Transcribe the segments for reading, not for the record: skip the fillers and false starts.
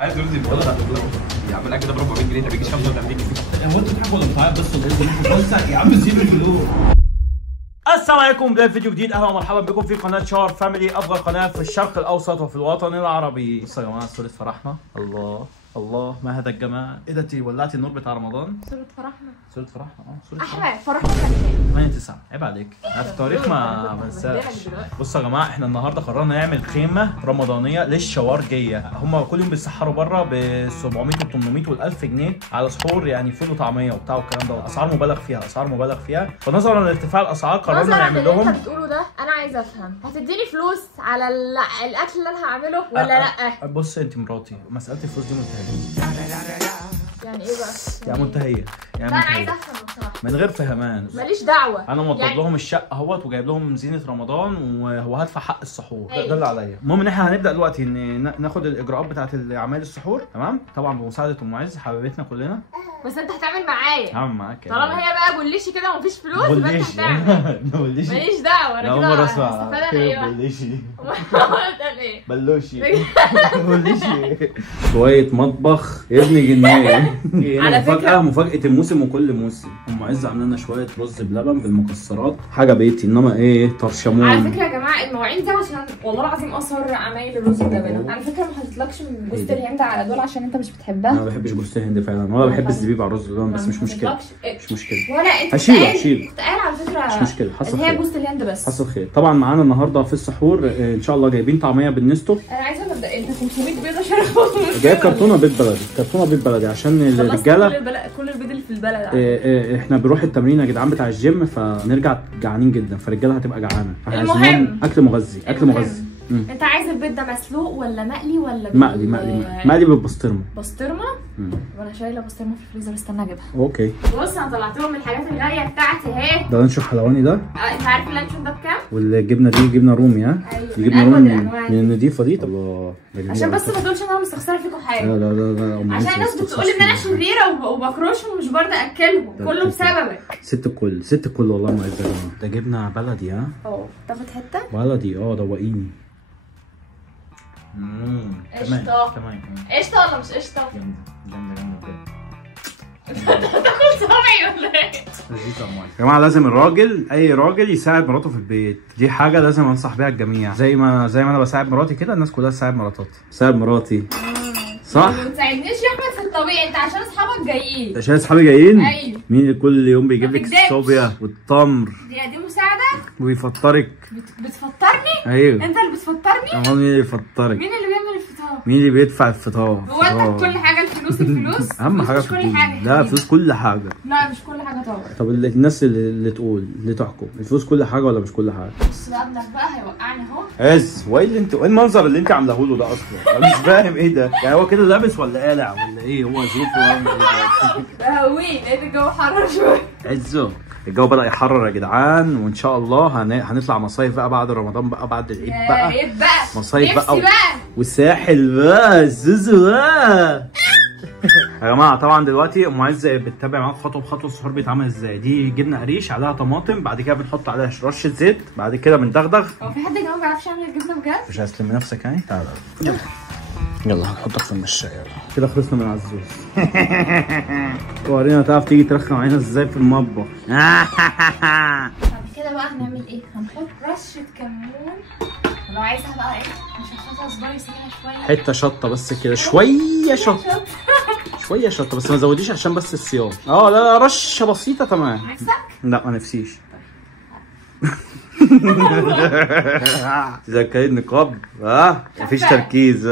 عايز رز بيوزع يا عم الاكل ده ب 400 جنيه ده بيجيش 35 جنيه. هو انت بتضحك ولا بتعيط بس ولا ايه؟ بتوزع يا عم زيرو الفلوس. السلام عليكم، بداية فيديو جديد. اهلا ومرحبا بكم في قناه شاور فاميلي، افضل قناه في الشرق الاوسط وفي الوطن العربي. بصوا يا جماعه صوره فرحنا، الله الله ما هذا الجمال. ايه ده، انت ولعتي النور بتاع رمضان؟ صورة فرحنا، صوره فرحنا صورة احلى فرحنا كمان 8/9. عيب عليك، انا في التاريخ ما بنساش. بصوا يا جماعه، احنا النهارده قررنا نعمل خيمه رمضانيه للشوارجيه. هم كل يوم بيسحروا بره ب 700 و 800 وال 1000 جنيه على سحور، يعني فول وطعميه وبتاع والكلام ده. اسعار مبالغ فيها، اسعار مبالغ فيها. فنظرا لارتفاع الاسعار قررنا نعمل لهم. اللي انت بتقوله ده انا عايزه افهم، هتديني فلوس على الاكل اللي انا هعمله ولا لا؟ بص انت مراتي، مساله الفلوس دي منتهيه. يعني ايه بقى؟ يعني منتهيه، يعني لا انا عايزه افهم بصراحه من غير فهمان. ماليش دعوه. انا موضب يعني لهم الشقه اهوت وجايب لهم زينه رمضان وهدفع حق السحور. أيوة. ده اللي عليا. المهم ان احنا هنبدا دلوقتي ناخد الاجراءات بتاعه اعمال السحور، تمام؟ طبعا بمساعده ام عز حبيبتنا كلنا. بس انت هتعمل معايا. هعمل معاك طالما هي بقى بوليشي كده ومفيش فلوس يبقى انت هتعمل. بوليشي ماليش دعوه، انا اول كده مره اسمع هستفاد انا ايه بقى؟ بوليشي هتعمل ايه؟ بلوشي بوليشي. شويه مطبخ يا ابني جنان. على فكرة مفاجاه الموسم وكل موسم. ام عز عامله لنا شويه رز بلبن بالمكسرات، حاجه بيتي، انما ايه طرشمون. على فكره يا جماعه المواعين دي عشان والله العظيم اصر عمايل الرز بلبن. على فكره ما حطيتلكش من جوز الهند على دول عشان انت مش بتحبها. انا ما بحبش جوز الهند فعلا، ولا بحب الزبيب على الرز بلبن، بس مش مشكله. مش مشكله ولا انت هشيله كنت قايل على فكره مش مشكله. حصل اللي هي خير، جوز الهند بس. حصل خير. طبعا معانا النهارده في السحور ان شاء الله جايبين طعميه بالنستو. انا عايزه ابدا. انت 500 بيضه عشان اخد جايب كرتونه بيض بلدي، كرتونه بيض بلدي عشان الرجاله. كل البيض اللي في البلد. احنا بنروح التمرين يا جدعان بتاع الجيم، فنرجع جعانين جدا، فالرجاله هتبقى جعانه. المهم اكل مغذي، اكل مغذي. انت عايز البيض ده مسلوق ولا مقلي ولا مقلي بالبسطرمه. بسطرمه؟ وانا شايله بسطرمه في الفريزر، استنى اجيبها. اوكي. بص انا طلعت لهم الحاجات الغاليه بتاعتي اهي. ده لانشون حلواني ده. انت عارف اللانشون ده بكام؟ والجبنه دي جبنه رومي. ها؟ ايوه دي جبنه رومي من النضيفه دي. الله، عشان بس ما تقولش ان انا مستخسره فيكم حاجه. لا لا لا لا، عشان الناس بتقول ان انا شريره وبكرشهم ومش برضه اكلهم، كله بسببك. ست الكل، ست الكل والله ما عايز. ده جبنه بلدي. ها؟ تاخد حته بلدي. دوقيني. قشطه. تمام. قشطه ولا مش قشطه؟ جامده بجد. تاكل صبعي ولا ايه؟ يا جماعه لازم الراجل، اي راجل يساعد مراته في البيت. دي حاجه لازم انصح بيها الجميع. زي ما انا بساعد مراتي كده، الناس كلها تساعد مراتاتها. ساعد مراتي صح؟ ما تساعدنيش يا احمد في الطبيعي، انت عشان اصحابك جايين. عشان اصحابي جايين؟ ايوه. مين اللي كل يوم بيجيب ما لك تكدبش. الصوبيا والتمر دي مساعده؟ ويفطرك؟ بتفطرني؟ ايوه. انت اللي بتفطرني؟ امال مين اللي يفطرك؟ مين اللي بيعمل الفطار؟ مين اللي بيدفع الفطار؟ هو انت كل حاجه الفلوس اهم حاجه مش كل حاجه. لا فلوس كل حاجه. لا مش كل حاجه طبعا. طب الناس اللي تقول، اللي تحكم، الفلوس كل حاجه ولا مش كل حاجه؟ بص بقى ابنك بقى هيوقعني اهو. عز، وايه اللي انت، ايه المنظر اللي انت عاملاه له ده اصلا؟ انا مش فاهم ايه ده، يعني هو كده لابس ولا قالع ولا ايه؟ هو ظروفه عامل ايه؟ بهويه لان الجو حر شويه. عزو، الجو بدأ يحرر يا جدعان، وان شاء الله هنطلع مصايف بقى بعد رمضان بقى، بعد العيد بقى. عيد بقى مصايف بقى والساحل بقى، زوزو بقى. يا جماعه طبعا دلوقتي ام عز بتتابع معاكم خطوه بخطوه السحور بيتعمل ازاي. دي جبنه قريش عليها طماطم، بعد كده بنحط عليها رشه زيت، بعد كده بندغدغ. هو في حد يا جماعه ما بيعرفش يعمل الجبنه بجد؟ مش هتلم نفسك يعني؟ تعالى يلا هنحطك في المشاية. يلا كده خلصنا من عزوز. ورينا تعرف تيجي ترخم علينا ازاي في المطبخ. بعد كده بقى هنعمل ايه؟ هنحط رشه كمون، ولو عايزها بقى ايه مشطشطه سبايسي كده شويه، حته شطه بس كده، شويه شطه شويه شطه بس، ما تزوديش عشان بس الصيام. لا رشه بسيطه تمام. نفسك؟ لا ما نفسيش. تذكري النقاب؟ مفيش تركيز.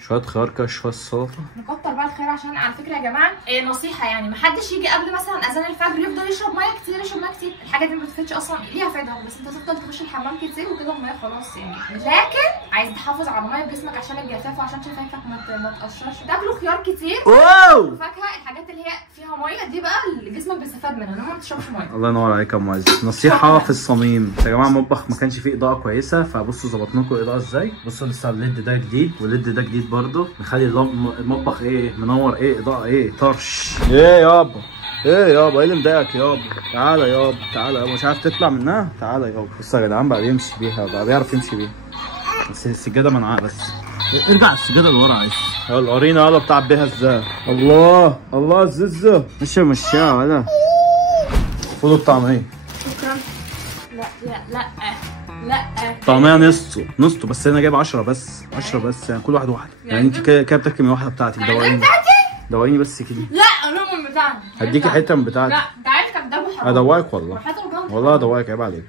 شويه خيار، شويه سلطه. نكتر بقى الخير عشان على فكره يا جماعه نصيحه، يعني محدش يجي قبل مثلا اذان الفجر يفضل يشرب ميه كتير يشرب ميه كتير. الحاجه دي ما بتفيدش اصلا، ليها فايده بس انت تفضل تخش الحمام كتير وكده الميه خلاص يعني. لكن عايز تحافظ على ميه في جسمك عشان الجفاف وعشان شفايفك ما تقشرش. تاكلوا خيار كتير وفاكهه، الحاجات اللي هي فيها ميه دي بقى اللي جسمك بيستفاد منها، انما ما تشربش ميه. الله ينور عليك يا ام عز. نصيحه في الصميم يا جماعه، المطبخ ما كانش فيه اضاءه كويسه، فبصوا ظبطنا لكم الاضاءه ازاي. بصوا لسه الليد ده جديد والليد ده جديد برده، نخلي المطبخ ايه منور، ايه اضاءه، ايه طرش. ايه يابا، ايه اللي مضايقك يابا؟ تعالى يابا، تعالى يابا، مش عارف تطلع منها؟ تعالى يابا. بصوا يا جدعان بقى بيمشي بيها، بقى بيعرف يمشي بيها، بس السجاده منعاه بس. ارجع السجاده لورا عايز. يلا ورينا يلا بتلعب بيها ازاي. الله الله الززه مشيها ولا خدوا الطعميه. شكرا. لا طعميه نصه بس انا جايب 10 بس يعني كل واحد واحده يعني انت كده بتاكلي من واحده بتاعتك. دوقيني بس كده. لا قولهم من بتاعنا. هديكي حته من بتاعتك. لا انت عارف كداب وحرام. ادوقك والله ادوقك عيب عليك.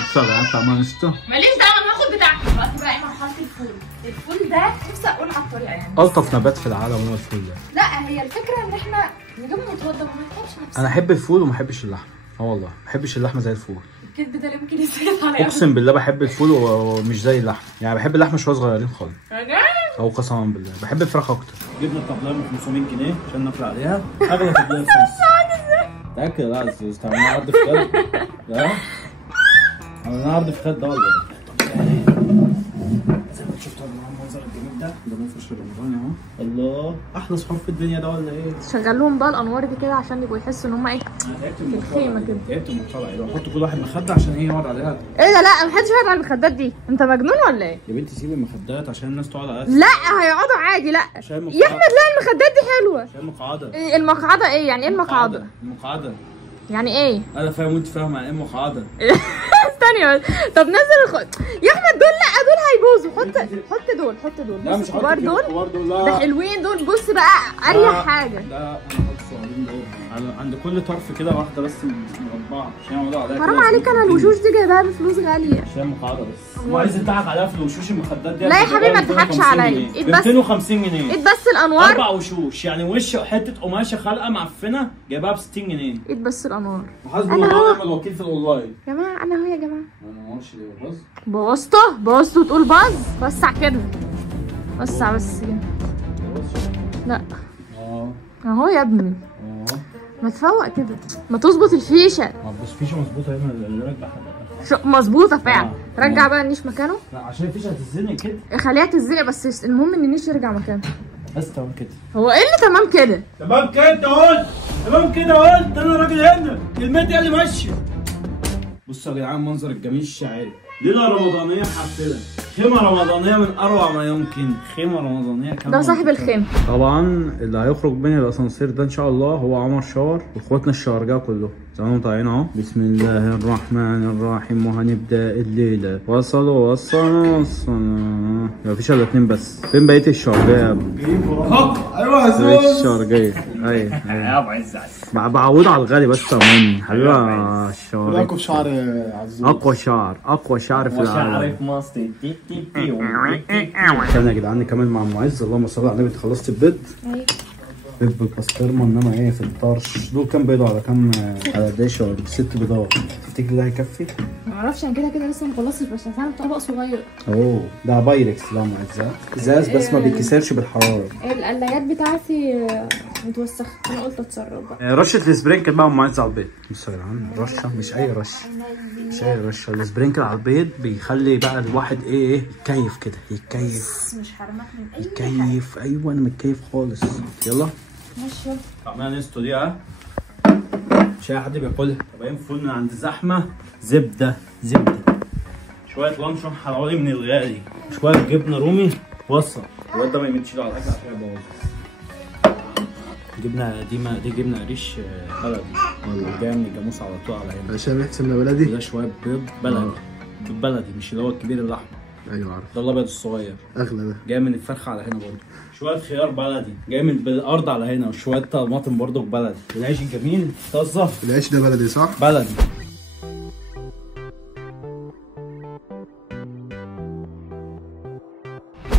بص يا جدعان طعمها نصه. ماليش دعوه انا هاخد بتاعتي. دلوقتي بقى ايه مرحله الفول ده نفسي اقول على الطريقه يعني. الطف نبات في العالم هو الفول ده. لا هي الفكره ان احنا نجيب متوضى وما نتعبش نفسنا. انا احب الفول وما احبش اللحمه. والله ما بحبش اللحمه زي الفول. الكذب ده يمكن يزيد عليا. اقسم بالله بحب الفول ومش زي اللحمه يعني بحب اللحمه شويه صغيرين خالص. او قسما بالله بحب الفراخ اكتر. جبنا الطبليه ب 500 جنيه عشان ناكل عليها. اغلى طبليه في مصر. تاكد يا عزيز تعملنا عرض في خد. لا عملنا عرض في خد ده ولا ايه؟ زي ما شفتوا المنظر الجميل ده مفرش رمضان اهو. الله احلى صحاب في الدنيا ده ولا ايه؟ شغل لهم بقى الانوار دي كده عشان يبقوا يحسوا ان هم ايه في الخيمه كده. تعبت من الطلعه ايوه. حط كل واحد مخده عشان هي يقعد عليها. ايه ده؟ لا محدش يقعد على المخدات دي. انت مجنون ولا ايه؟ يا بنتي سيبي المخدات عشان الناس تقعد عليها. لا هيقعدوا عادي. لا يا احمد لا المخدات دي حلوه. عشان المقعده. إيه المقعده؟ ايه يعني ايه المقعده؟ المقعده يعني ايه؟ انا فاهم وانت فاهمه يعني ايه المقعده. استني بس. طب نزل يا احمد دول. لا دول هيبوظوا. حط دول. لا مش الكبار دول. لا ده حلوين دول. بص بقى اريح حاجه. لا انا هحط الصغيرين دول عند كل طرف كده واحده بس مربعه عشان يقعدوا عليها. حرام عليك انا الوشوش دي جايباها بفلوس غاليه. عشان مقعده بس. هو عايز يضحك عليها في الوشوش المخدات دي. لا يا حبيبي ما تضحكش عليا. ب 250 جنيه. ايد بس الانوار 4 وشوش يعني وش حته قماشه خلقه معفنه جايبها ب 60 جنيه. ايد بس الانوار. وحاسبه الله ونعم الوكيل في الاونلاين. يا جماعه انا اهو يا جماعه. انا ما اعرفش ليه بوظته تقول باظ. وسع كده. وسع بس كده. لا اهو يا ابني. ما تفوق كده. ما تظبط الفيشه. ما بس فيشه مظبوطه هنا اللي راجع مظبوطه فعلا. رجع بقى النيش مكانه. لا عشان الفيشه هتتزنق كده. خليها تتزنق بس المهم ان النيش يرجع مكانه. بس تمام كده. هو ايه اللي تمام كده؟ تمام كده قلت انا راجل هنا كلمتي اللي ماشيه. بصوا يا جدعان المنظر الجميل الشاعري. ليله رمضانيه حافله. خيمه رمضانيه من اروع ما يمكن. خيمه رمضانيه كمان. ده صاحب الخيمه. طبعا اللي هيخرج من الاسانسير ده ان شاء الله هو عمر شاور واخواتنا الشوارجيه كلهم. زي ما انتم طالعين اهو. بسم الله الرحمن الرحيم وهنبدا الليله. وصلوا مفيش الا 2 بس. فين بقيه الشوارجيه يا ابني؟ ايوه يا الشوارجيه. ايوه يا ابو عز بعود على الغالي بس يا حبيبي الشوارجيه. اقوى شعر في العالم. كان يا جدعان نكمل مع ام معز. اللهم صل على النبي. انت خلصت البيض؟ ايوه بيض بالبسطرمه انما ايه في الطرش. دول كام بيضه على كام على قد ايه شهر؟ 6 بيضات. تفتكر ده هيكفي؟ ما اعرفش انا كده لسه ما خلصتش بس انا طبق صغير. اوه ده بايركس. لا معز ازاز بس ما بيتكسرش بالحراره. القلايات بتاعتي متوسخه انا قلت اتصرف بقى. رشه السبرينكل بقى ام معز على البيض. بصوا يا جدعان رشه مش اي رشه. السبرينكل على البيض بيخلي بقى الواحد ايه يتكيف كده. مش حرمك من اي يتكيف. ايوه انا متكيف خالص. يلا ماشي يلا. طعمها نستو دي مش اي حد بياكلها. طبعين فول من عند زحمه. زبده شويه لانشون حلواني من الغالي. شويه جبنه رومي. وصل الواد ده ما يمدش على الاكل عشان يبوظ. جبنه دي جبنه قريش بلدي ولا جايه من الجاموس على طول على هنا عشان ريحه سمنه بلدي. ده شويه بيض بلدي مش اللي هو الكبير الاحمر. ايوه عارف. ده الابيض الصغير اغلى ده. جاي من الفرخه على هنا برضه. شويه خيار بلدي جاي من الارض على هنا. وشويه طماطم برضه بلدي. العيش الجميل طازه. العيش ده بلدي صح؟ بلدي.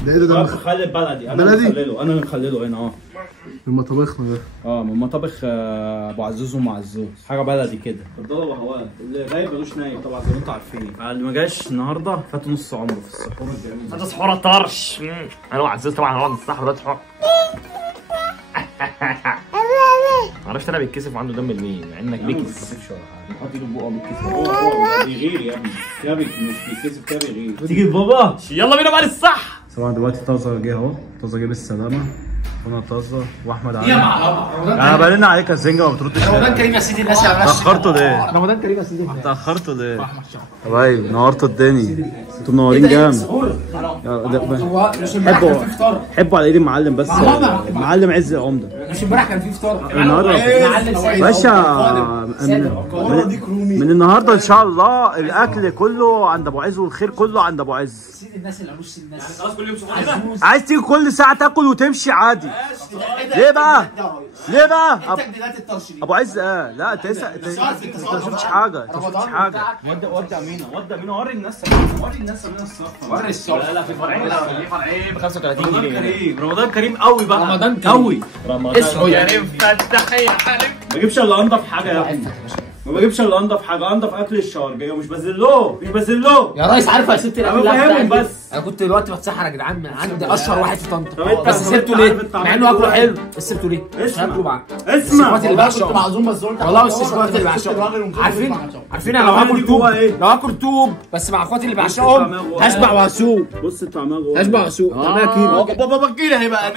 ده ايه ده مخلل بلدي. انا اللي مخلله هنا من مطابخنا ده. من مطابخ ابو عزوز وام عزوز. حاجه بلدي كده. اتفضلوا بهواه. اللي غايب ملوش نايم طبعا زي ما انتم عارفين. اللي ما جاش النهارده فات نص عمره في السحور الجميل. هذا سحور طرش. انا وعزوز طبعا هنقعد نستحضر ده سحور. معرفش انا بيتكسف وعنده دم المين مع انك بيكس. حط ايده في بقه بيتكسف. هو بيغير يا ابني. كده مش بيتكسف كده بيغير. تيجي بابا يلا بينا بقى للصح. طبعا دلوقتي طازه جه اهو. طازه جه بالسلامه. هنا طازه واحمد علي. انا برن عليك يا زنجه ما بتردش. رمضان كريم يا سيدي الناس يا باشا. تاخرتوا ليه؟ رمضان كريم يا سيدي. تاخرتوا ليه؟ طيب نورتوا الدنيا. انتوا منورين جامد. حبوا على ايد المعلم بس. معلم عز العمده. مش امبارح كان في فطار النهارده باشا من النهارده ان شاء الله الاكل كله عند ابو عز والخير كله عند ابو عز. سيد الناس اللي عروس سيد الناس خلاص كل يوم صحابنا. عايز تيجي كل ساعه تاكل وتمشي عادي. ليه بقى؟ ليه بقى؟ ابو عز لا انت لسه انت ما شفتش حاجه. انت ما شفتش حاجه. ودي امينه وري الناس امينه الصفه. وري الصفه. لا في فرعين ب 35 جنيه. رمضان كريم قوي بقى. رمضان قوي. رمضان كريم فتح يا حبيبي. ما بجيبش الا انضف حاجه يا ابني. ما بجيبش الا انضف حاجه. انضف اكل الشوارجيه ومش بذله يا ريس. عارف يا ست انا بس انا كنت دلوقتي بتسحر يا جدعان من عندي اشهر واحد في طنطا بس سبته ليه؟ مع انه اكله حلو بس سبته ليه؟ اسمع بقى اسمع والله كنت معزوم بس قلت والله السكوات اللي بعشقهم عارفين انا لو هاكل توب لو هاكل توب بس مع اخواتي اللي بعشقهم هشبع وهسوق. بص الطعميه جوه هشبع وهسوق. طعميه كيلو بابا كيلو هيبقى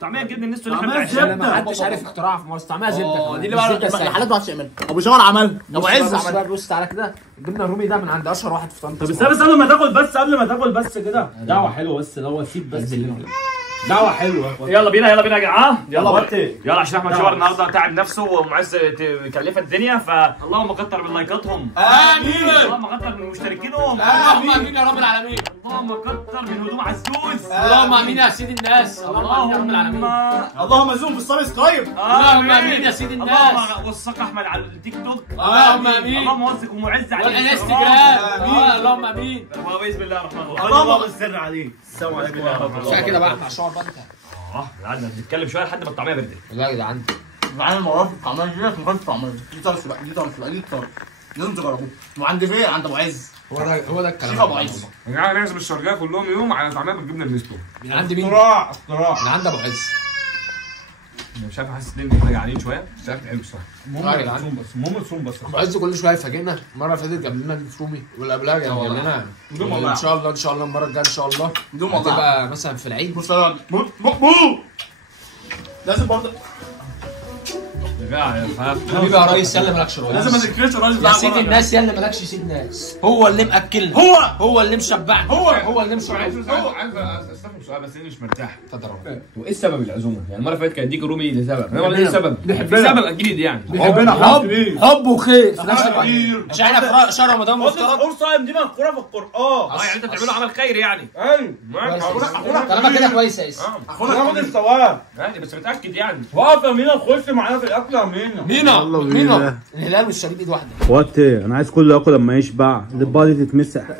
طعميه جبنه النستو اللي طعميه احنا زبده. ما حدش عارف اختراعها في مصر. طعميه زبده دي اللي بقى الحالات ما عرفتش يعملها. ابو شاور عملها. ابو عز بص بقى بص تعالى كده الجبنه الرومي ده من عند اشهر واحد في طنطا. طب استنى قبل ما تاكل بس كده دعوه حلوه بس اللي هو سيب بس دعوه حلوه. يلا بينا يا جدعان. يلا عشان احمد شاور النهارده تعب نفسه ومعز تكلفه الدنيا فاللهم كتر من لايكاتهم. امين. اللهم كتر من مشتركينهم. اللهم امين يا رب العالمين. اللهم كتر من هدوم عزوز. اللهم امين يا سيد الناس. اللهم امين يا رب العالمين. اللهم زوم في السبسكرايب. اللهم امين يا سيد الناس. اللهم وثق احمد على التيك توك. اللهم امين. اللهم وثق ومعز على والانستجرام. اللهم امين. وبسم الله الرحمن الرحيم. اللهم السر عليه. السلام عليكم ورحمه الله. كفايه كده بقى احنا الشاور بقى. قعدنا نتكلم شويه لحد ما الطعميه بردت. لا يا جدعان معانا موافق الطعميه دي ما كانتش طعميه دي طرش بقى دي طرش لازم تجربوه. وعند فين؟ عند ابو عز. هو ده الكلام. شيخ ابو عز. يا جماعه لازم الشرقيه كلهم يوم على طعميه بالجبنه النستو. من عند مين؟ اختراع من عند ابو عز. مش عارف حاسس ان احنا جعانين شويه بس اكل حلو الصراحه. المهم تصوم بس. ابو عز كل شويه يفاجئنا. المره اللي فاتت جاب لنا ديك رومي واللي قبلها جاب لنا ان شاء الله المره الجايه ان شاء الله هتبقى مثلا في العيد. لازم برضه حبيبي يا ريس يلا مالكش ريس. لازم ما تذكرش الراجل يا سيد الناس يلا مالكش سيد ناس. هو اللي مأكلنا هو اللي مشبعنا هو اللي مشبعنا. عايز استفهم سؤال بس انا مش مرتاح. اتفضل. وايه السبب العزومه؟ يعني المره اللي فاتت كان ديك رومي لسبب. هو ايه السبب؟ في سبب اكيد يعني. حب وخير في نفس الوقت. عشان احنا في شهر رمضان مفترض. صايم دي مذكوره في القران. يعني انت بتعملوا عمل خير يعني. كلامك كده كويس يا اسم. ناخد الثواب. يعني بس متاكد يعني. واقف يا مينا تخش معانا في الاكل يا مينا. مينا الهلال والشريف ايد واحده. وقت انا عايز كله ياكل لما يشبع. البادي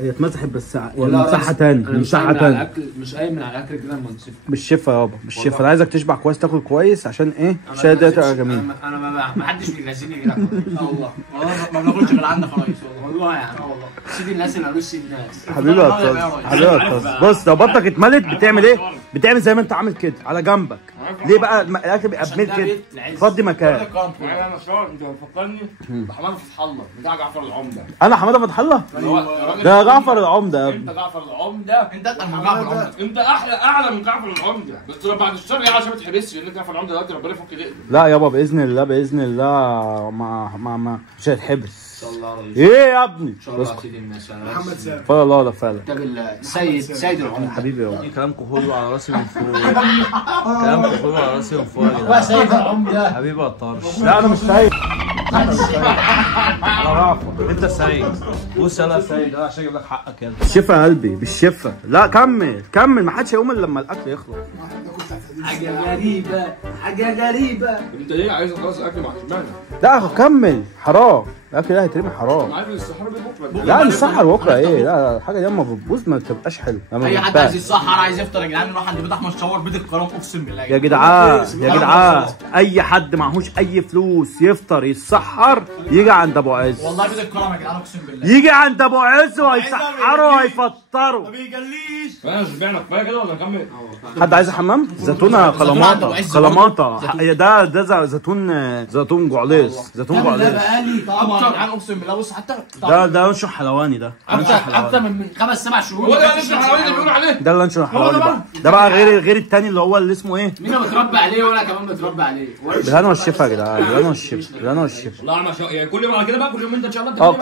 يتمسح بس مساحه تاني مساحه تاني. مش قايم من على الاكل كده منصف. بالشفا يابا بالشفا. انا عايزك تشبع كويس تاكل كويس عشان ايه الشاي ده تبقى جميل. انا ما حدش بينزلني كده والله ما بناكلش غير عندك يا ريس والله يا عم والله. سيد الناس اللي قالوا سيد الناس. حبيبي يا استاذ حبيبي يا استاذ. بص لو بطنك اتملت بتعمل ايه؟ بتعمل زي ما انت عامل كده على جنبك. ليه بقى الاكل بيبقى بميل كده؟ فضي مكان. انا شعور انت بتفكرني بحماده فتح الله بتاع جعفر العمده. انا حماده فتح الله؟ ده جعفر العمده يا ابني. انت جعفر العمده. انت اتقل من جعفر العمده. انت اعلى من جعفر العمده بس بعد الشر يا عشان ما تحبسش لان جعفر العمده دلوقتي ربنا يفك ايديه. لا يابا باذن الله ما مش هيتحبس. ان شاء الله يا ريس. ايه يا ابني؟ ان شاء الله سيد الناس. محمد سامي. فضل الله ولا فعلا. كتاب سيد العمر. حبيبي يابا كلامكم كله على راسي من فوق. كلامكم كله على راسي من فوق يا هو جدعان. سيد العمر. حبيبي يا الطرش. لا انا مش سيد. انا رافض. انت سيد. بص انا سيد عشان اجيب لك حقك يلا. بالشفا قلبي بالشفا. لا كمل ما حدش هيقوم الا لما الاكل يخلص. حاجه غريبه. انت ليه عايز تخلص الاكل مع اشمعنى؟ لا كمل حرام. الاكل ده هيترمي حرام. عارف السحر بكره. لا السحر بكره ايه؟ لا الحاجه دي اما بتبوظ ما بتبقاش حلوه. اي حد عايز يتسحر عايز يفطر يا جدعان نروح عند بيت احمد شاور بيت الكرم اقسم بالله يا جدعان اي حد معهوش اي فلوس يفطر يتسحر يجي عند ابو عز. والله بيت الكرم يا جدعان اقسم بالله. يجي عند ابو عز وهيسحروا وهيفطروا. ما بيجليش. فانا شبعنا كفايه كده ولا نكمل؟ حد عايز حمام؟ زيتونه كلاماطه ده زيتون جعليص. زيتون جعليص. بقالي طعم يا جدعان اقسم بالله بص حتى ده لانشون حلواني ده. اكتر من 5-7 شهور. هو ده اللي الحلواني اللي بيقولوا عليه. ده اللانشون الحلواني بقى. ده بقى غير التاني اللي هو اللي اسمه ايه؟ مين متربى عليه وانا كمان متربى عليه. بالهنا والشفا يا جدعان، بالهنا والشفا، بالهنا والشفا. والله ما شاء الله كل يوم على كده بقى، كل يوم انت ان شاء الله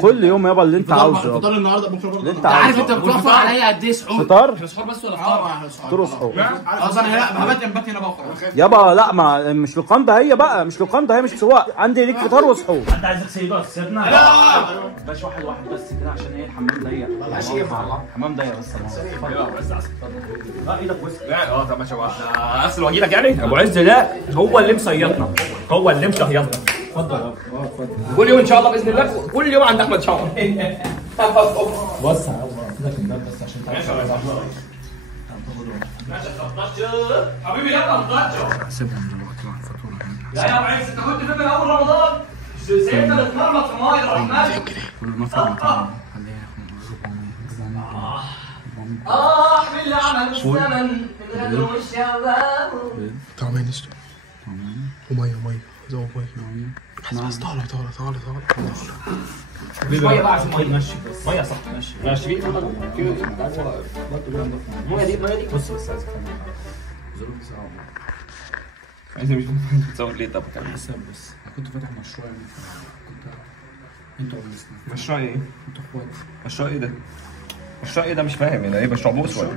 كل يوم يابا اللي انت عاوزه. فطار النهارده بكره برضه. اللي انت عارف عاوزه. انت بتوفر عليا قد ايه سحور؟ فطار؟ سحور بس ولا اه فطور وسحور. اصل انا لا هبات هنا بكره. يابا لا ما مش لوكاندا هي بقى، مش لوكاندا هي، مش سواق، عندي ليك فطار وسحور. انت عايزك سيدة سيبنا؟ لا باش واحد بس كده عشان ايه الحمام ضيق. الحمام ضيق بس. لا ايدك وسخ. لا طب ماشي بقى اصل واجيلك يعني ابو عز ده هو اللي مصيطنا، هو اللي مشهيطنا. اتفضل كل يوم ان شاء الله باذن الله، كل يوم عند احمد شاور. بص كده بس عشان تعرف. حبيبي يلا نتغدى. سيبهم دلوقتي مع الفاتوره هنا. لا يا ابو عز انت كنت فين من اول رمضان؟ سيبنا نتمرمط في ميه الرحمن. كل نفر مطعم باللي عمل الزمن من غدر والشباب. طعمين اشتو وميه زود ميه بس طالع ميه بقى عشان ميه ماشي بس ميه صح ماشي في الميه دي بص بس عايز افهم ظروف صعبه. عايز مش بتصور ليه؟ طب كان حساب بس كنت فاتح مشروع يعني كنت انتوا ونسنا. مشروع ايه؟ انتوا اخوات. مشروع ايه ده؟ مشروع ايه ده؟ مش فاهم يعني ايه مشروع بوس ولا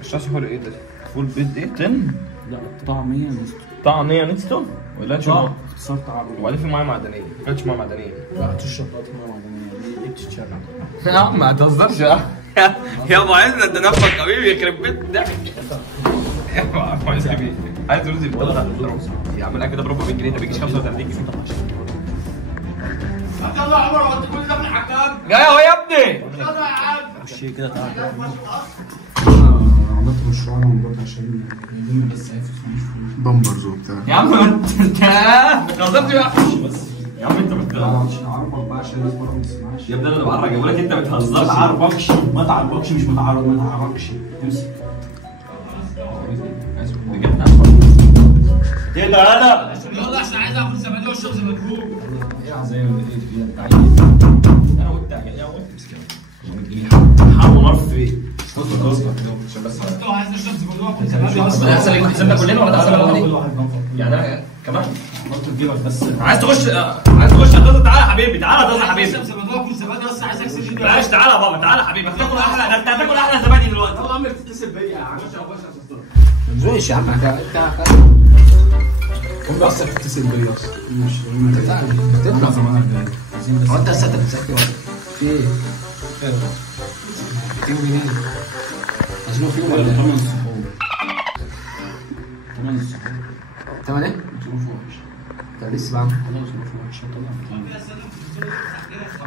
مشروع سحور ايه ده؟ فول بيض ايه؟ طن؟ لا طعميه نستو. طعميه نستو؟ ولا نشوف اختصار طعميه. وبعدين في ميه معدنيه، ما كانتش ميه معدنيه. لا تشرب ميه معدنيه دي بتتشرب. لا ما تهزرش يا ابو عز انت نفسك حبيبي يخرب بيت ضحك. يا ابو عز حبيبي عايز رز بالبلد يا عم الاكل ده ب 400 جنيه، ده بيجيش 35 جنيه. يلا يا عمر انت كل ده من الحكام. جاي اهو يا ابني. يلا يا عم. وشي كده تعالى. عملت مشروع انا ومراتي عشان نلم بس عيب بامبرز وبتاع. يا عم انت ما تهزرش بقى يا عم انت مش نعربك بقى عشان الناس بره ما تسمعش. يا ابني انا اللي بعرج بقول لك انت ما ما تهزرش. تعربكش ما تعربكش مش ما تعربكش امسك. بجد كده انا يلا عشان عايز اخد زبادي واشرب زبادي. زي ما بديت كده انا وانت يا وانت حرام مرف في ايه؟ انتوا عايز اشرب زبادي واخد زبادي. ده حسب اللي حسبنا كلنا ولا ده حسب الواحد؟ يعني انا كمان برضه تجيبك بس عايز تخش هتفضل. تعالى يا حبيبي تعالى يا حبيبي. اشرب زبادي واكل زبادي بس عايزك سيدي. بلاش تعالى يا بابا تعالى يا حبيبي هتاكل احلى، انت هتاكل احلى زبادي دلوقتي. طب عمرك تتصل بيا يا عم. مش يا عم انت كم بس تتصل بيا اصلا مش تطلع زمان عايزين بس هو انت لسه بتسكر في ايه؟ كام جنيه؟ عشان في ولا 8 صحون 8 صحون 8 ايه؟ انت لسه بعمل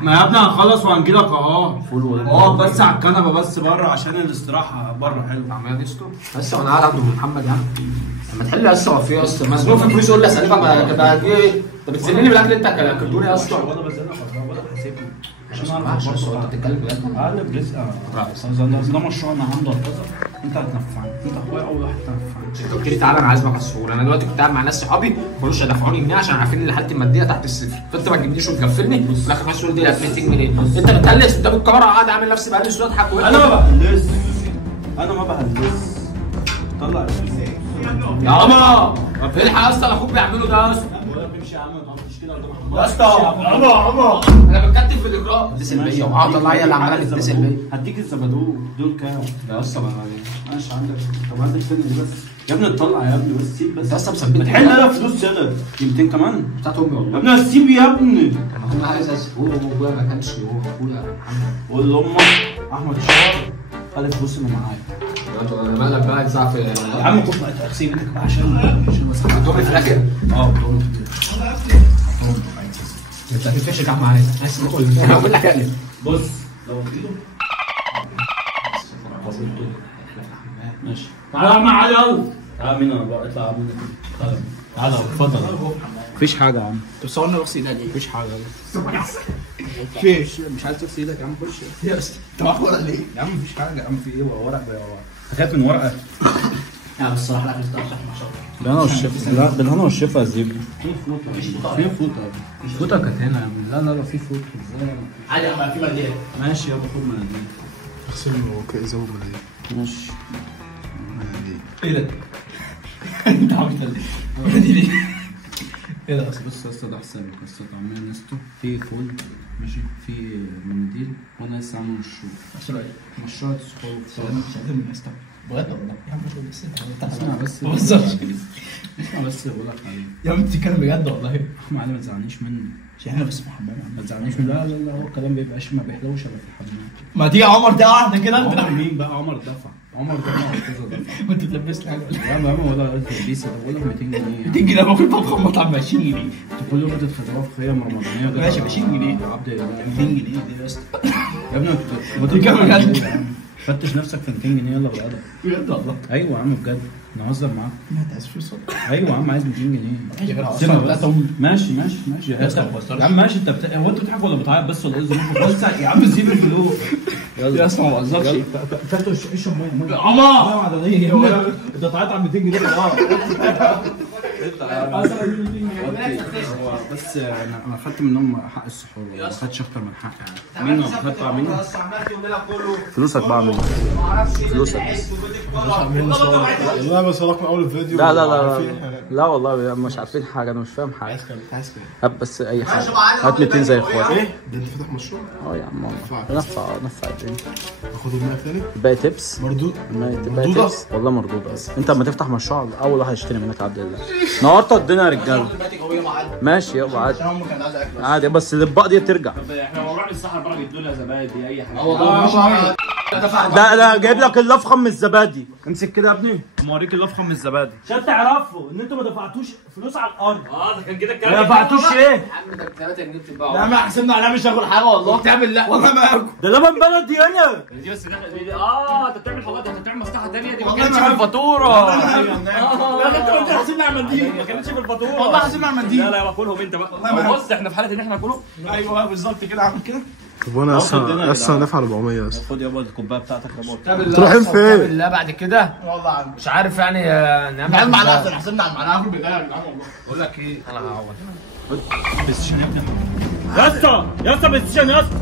ما يا ابني هنخلص وهنجيلك اهو. فول اقعد بس على الكنبه بس بره عشان الاستراحه بره حلو. عمال نسكت بس وانا قاعد عند محمد يا عم لما تحل يا اسطى هو في يا اسطى مزنوق في فلوس يقول لي اسالفك تبقى دي ايه؟ انت بتذلني بالاكل اللي انت اكلتوني يا اسطى. وانا بزنك ولا حاسبني عشان اعرف معلش يا اسطى برضه انت بتتكلم بجد. اقلب رزق. ده مشروع انا عامله كذا، انت هتنفعني، انت اخويا اول واحد تنفعني. انت قلت لي تعالى انا عايزك على السهول. انا دلوقتي كنت قاعد مع ناس صحابي ما كانوش هيدفعوني جنيه عشان عارفين ان حالتي الماديه تحت الصفر، فانت ما تجيبنيش وتغفلني في الاخر الناس تقول دي 200 جنيه. انت بتهلس قدام الكاميرا قاعد عامل نفسي بقالي صوت اضحك انا ما بهلس طلع الفلوس يا عمر الحق يا اسطى اخوك بيعملوا ده يا اسطى. بيمشي يا عم ما تعملش كده يا اسطى عمر انا بتكتب في الاجراء اتصل بيا وقعد اطلع هي اللي عماله تتصل بيا. هديك الزبادو دول كام؟ يا اسطى ما ماشي عندك. طب عندك تاني بس يا ابني اطلع يا ابني بس سيب بس. انت اصلا مثبتني حل انا فلوس سنه 200 كمان بتاعت امي يا والله. ابني سيب يا ابني. ما هو عايز اسهول وابويا ما كانش هو ابويا محمد. قول لامك احمد شاور خد الفلوس اللي معايا. انا مالك بقى تزعل في يا عم كنت تقسيم انك بقى عشان بس هتقومي في الاخر. انت هتفشل كام معايا؟ انا هقول لك اقلب. بص لو كده ماشي. تعالى يا عم علي يلا. تعالى مين انا بقى اطلع منك كده. تعالى اتفضل. مفيش حاجه يا عم. طب صورنا اغسل ايدك. مفيش حاجه فيش مش عايز تغسل ايدك يا عم خش. يا اسطى انت معاك ورق ليه؟ يا عم مفيش حاجه يا عم. في ايه ورق بقى ورق. خايف من ورقه. يا لا بس الصراحه الاكل بتاعك ما شاء الله. بالهنا والشفا. لا بالهنا والشفا يا زيبو. فين فوطه؟ الفوطه كانت هنا يا ابني. لا في فوطه ازاي؟ عادي يا عم في منديل. ماشي يابا خد مناديل. اغسل له زود مناديل. ماشي. مناديل. ايه ده؟ انت عملت ايه؟ ايه ده؟ بص يا اسطى ده حسابك يا اسطى عاملين نستو في فول ماشي في مناديل وانا لسه عامل مشروع. مشروع الصحاب شغال من الناس بجد والله يا عم مش بس اسمع بس ما تهزرش اسمع بس بقول لك عليه يا عم بتتكلم بجد والله. معلم ما تزعلنيش منه. احنا بس في الحمام ما تزعلنيش منه. لا هو الكلام بيبقاش ما بيحلوش الا في الحمام. ما تيجي عمر ده واحده كده عمر مين بقى؟ عمر دفع كذا دفع. وانت تلبسني حاجه ولا يا عم ولا تلبيسه ده بقول لك 200 جنيه 200 جنيه باكل طبخه مطعم 20 جنيه. انتوا كل يوم بتتخدعوا في خيام رمضانيه ده. ماشي 20 جنيه عبد الله 200 جنيه دي يا اسطى. يا ابني انتوا بجد؟ فتش نفسك في 200 جنيه يلا بالغدا. بجد والله ايوه يا عم بجد نهزر معاك. ما انت عايز فلوس ايوه يا عم عايز 200 جنيه. سيبها بس. ماشي يا اسطى يا عم ماشي. انت هو انت بتضحك ولا بتعيط بس ولا ايه الظروف؟ بص يا عم سيب الفلوس. يا اسطى ما بهزرش. فتش اشرب ميه عمر معدنيه. انت تعيط على 200 جنيه بس انا اخدت منهم حق السحور ما اخدتش اكتر من حق يعني. مين اخدت بقى مني؟ فلوسك بقى مني. فلوسك بس. والله بس رقم اول الفيديو. لا والله مش عارفين حاجه. انا مش فاهم حاجه. هات بس اي حاجه. هات 200 زي اخواتي. ايه؟ ده انت فاتح مشروع؟ اه يا عم والله نفع الدنيا. اخد الماء تاني؟ باقي تبس. مردود؟ باقي تبس والله مردود. انت لما تفتح مشروع اول واحد يشتري منك عبد الله. نورت الدنيا يا رجاله. ماشي يابا عادي عادي بس الاطباق دي ترجع. احنا لما نروح للصحراء بره بيدوا لنا زبادي اي حاجه. والله ده انا جايب لك اللفخم من الزبادي. امسك كده يا ابني اوريك اللفخم من الزبادي عشان تعرفوا ان انتوا ما دفعتوش فلوس على الارض. ده كان كده الكلام. ما دفعتوش ايه؟ يا عم ده 3 جنيه بتتباع. لا ما حسبنا عليها مش هاكل حاجه والله. تعمل لا والله ما هاكل. ده لبن بلدي انا. دي بس دي انت بتعمل حاجات انت بتعمل مصلحه ثانيه دي ما والله كانتش ما في عارف. الفاتوره. لا انت قلت حاسبنا على المنديل. ما كانتش في الفاتوره. والله حاسبنا على المنديل. لا باكلهم انت بقى. ما بص احنا في حاله ان احنا ناكلهم. ايوه بالظبط كده عامل كده. طب وانا اصلا دافع 400 اصلا. خد يابا الكوبايه بتاعتك يا تروحين فين؟ بالله بعد كده والله عم مش عارف يعني نعمل نعمل معانا احسن. حاسبنا على المعنى هاكل بالله يا جدعان والله. بقول لك ايه انا هعوض. يا اسطى بلاي ستيشن يا اسطى.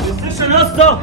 بلاي ستيشن يا اسطى.